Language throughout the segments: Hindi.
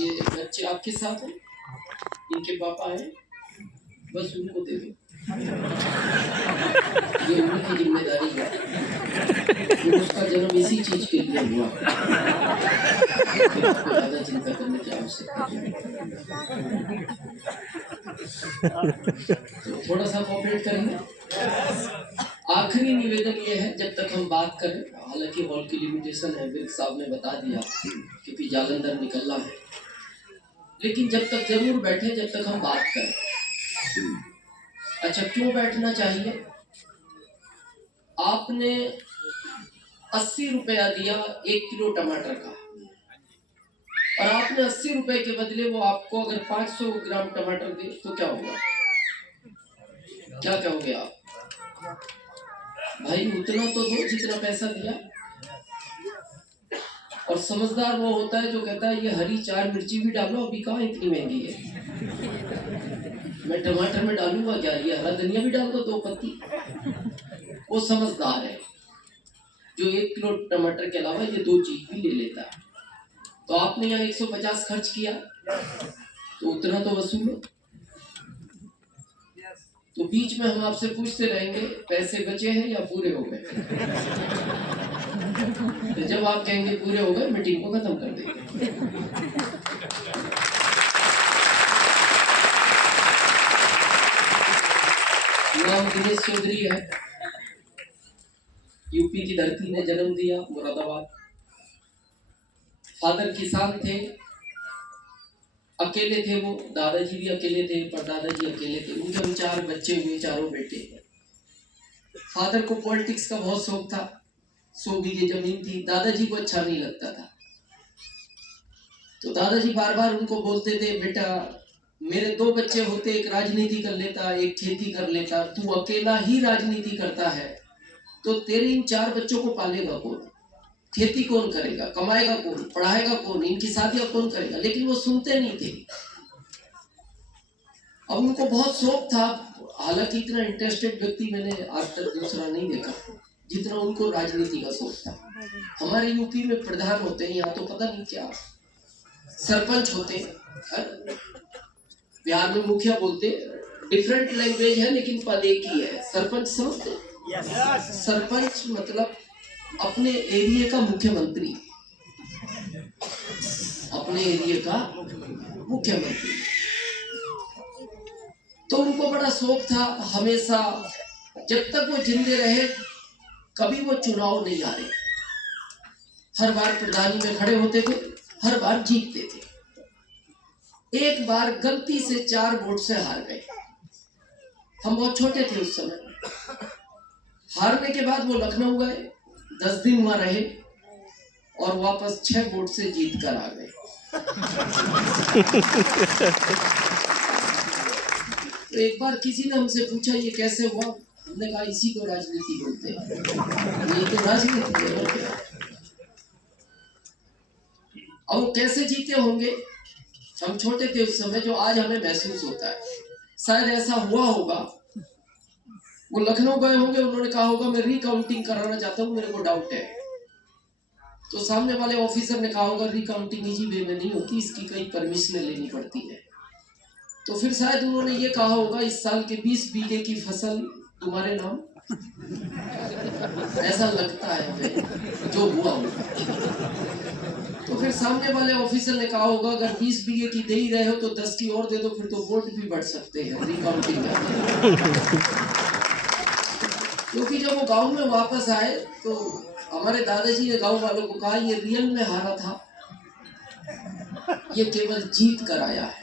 ये बच्चे आपके साथ हैं, इनके पापा हैं, बस उनको दे दो, ये उनकी जिम्मेदारी है। तो उसका जन्म इसी चीज के लिए हुआ, आपको ज्यादा चिंता करने की आवश्यकता नहीं। तो थोड़ा सा कोऑपरेट करेंगे। आखिरी निवेदन ये है, जब तक हम बात करें, हालांकि हॉल की लिमिटेशन है, विर्क साहब ने बता दिया क्योंकि जालंधर निकलना है, लेकिन जब तक जरूर बैठे जब तक हम बात करें। अच्छा, क्यों बैठना चाहिए? आपने 80 रुपया दिया 1 किलो टमाटर का, और आपने 80 रुपए के बदले वो आपको अगर 500 ग्राम टमाटर दे तो क्या होगा? क्या कहोगे आप? भाई उतना तो दो जितना पैसा दिया। और समझदार वो होता है जो कहता है ये हरी 4 मिर्ची भी डालो, अभी कहाँ इतनी महंगी है, मैं टमाटर में डालूंगा क्या, ये हरा धनिया भी डाल दो 2 पत्ती। वो समझदार है जो 1 किलो टमाटर के अलावा ये 2 चीज भी ले लेता है। तो आपने यहाँ 150 खर्च किया तो उतना तो वसूलो। तो बीच में हम आपसे पूछते रहेंगे पैसे बचे हैं या पूरे हो गए। तो जब आप कहेंगे पूरे हो गए, मीटिंग को खत्म कर देंगे। नाम दिनेश चौधरी है, यूपी की धरती ने जन्म दिया, मुरादाबाद। फादर किसान थे, अकेले थे वो, दादाजी भी अकेले थे, परदादाजी अकेले थे। उनके हम 4 बच्चे हुए, चारों बेटे। फादर को पॉलिटिक्स का बहुत शौक था, 100 बीघे जमीन थी। दादाजी को अच्छा नहीं लगता था, तो दादाजी बार बार उनको बोलते थे, बेटा मेरे 2 बच्चे होते, एक राजनीति कर लेता, एक खेती कर लेता, तू अकेला ही राजनीति करता है, तो तेरे इन 4 बच्चों को पालेगा कौन, खेती कौन करेगा, कमाएगा कौन, पढ़ाएगा कौन, इनकी शादियां कौन करेगा। लेकिन वो सुनते नहीं थे। अब उनको बहुत शौक था, हालांकि इतना इंटरेस्टेड व्यक्ति मैंने आज तक दूसरा नहीं देखा जितना उनको राजनीति का शौक था। हमारे यूपी में प्रधान होते हैं, यहाँ तो पता नहीं क्या सरपंच होते हैं, बिहार में मुखिया बोलते, डिफरेंट लैंग्वेज है लेकिन पद एक ही है। सरपंच समझते? सरपंच मतलब अपने एरिया का मुख्यमंत्री, अपने एरिया का मुख्यमंत्री। तो उनको बड़ा शौक था, हमेशा जब तक वो जिंदे रहे कभी वो चुनाव नहीं हारे, हर बार प्रधानी में खड़े होते थे, हर बार जीतते थे। एक बार गलती से 4 वोट से हार गए। हम बहुत छोटे थे उस समय। हारने के बाद वो लखनऊ गए, 10 दिन वहां रहे और वापस 6 वोट से जीत कर आ गए। तो एक बार किसी ने हमसे पूछा ये कैसे हुआ, हमने कहा इसी को राजनीति बोलते हैं, ये तो राजनीति है। अब वो कैसे जीते होंगे, हम छोटे थे उस समय, जो आज हमें महसूस होता है शायद ऐसा हुआ होगा। वो लखनऊ गए होंगे, उन्होंने कहा होगा मैं रिकाउंटिंग कराना चाहता हूँ, मेरे को डाउट है। तो सामने वाले ऑफिसर ने कहा होगा रिकाउंटिंग इसी वे में नहीं होती, इसकी कई परमिशन लेनी पड़ती है। तो फिर शायद उन्होंने ये कहा होगा इस साल के 20 बीघे की फसल तुम्हारे नाम, ऐसा लगता है हमें जो हुआ होगा। तो फिर सामने वाले ऑफिसर ने कहा होगा अगर 20 बीघे की दे ही रहे हो तो 10 की और दे दो, फिर तो वोट भी बढ़ सकते हैं रिकाउंटिंग करके। क्योंकि जब वो गांव में वापस आए तो हमारे दादाजी ने गांव वालों को कहा ये रियल में हारा था, ये केवल जीत कर आया है।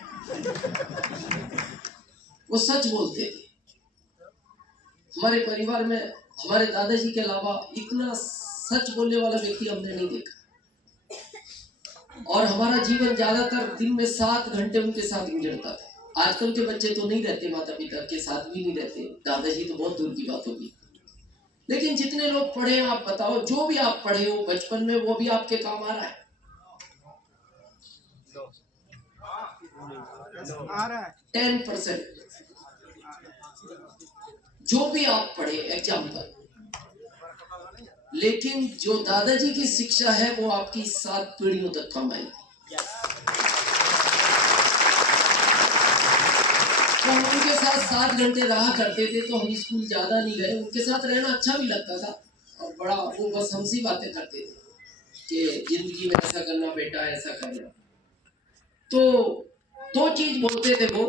वो सच बोलते थे। हमारे परिवार में हमारे दादाजी के अलावा इतना सच बोलने वाला व्यक्ति हमने नहीं देखा। और हमारा जीवन ज्यादातर दिन में 7 घंटे उनके साथ गुजरता था। आजकल के बच्चे तो नहीं रहते, माता पिता के साथ भी नहीं रहते, दादाजी तो बहुत दूर की बात होगी। लेकिन जितने लोग पढ़े आप बताओ, जो भी आप पढ़े हो बचपन में वो भी आपके काम आ रहा है? 10% जो भी आप पढ़े एग्जाम्पल, लेकिन जो दादाजी की शिक्षा है वो आपकी 7 पीढ़ियों तक कम आएगी। तो हम उनके साथ 7 घंटे रहा करते थे, तो हम स्कूल ज़्यादा नहीं गए। उनके साथ रहना अच्छा भी लगता था और बड़ा वो बस हमसे बातें करते थे कि जिंदगी में ऐसा करना बेटा, ऐसा करना। तो 2 चीज़ बोलते थे वो।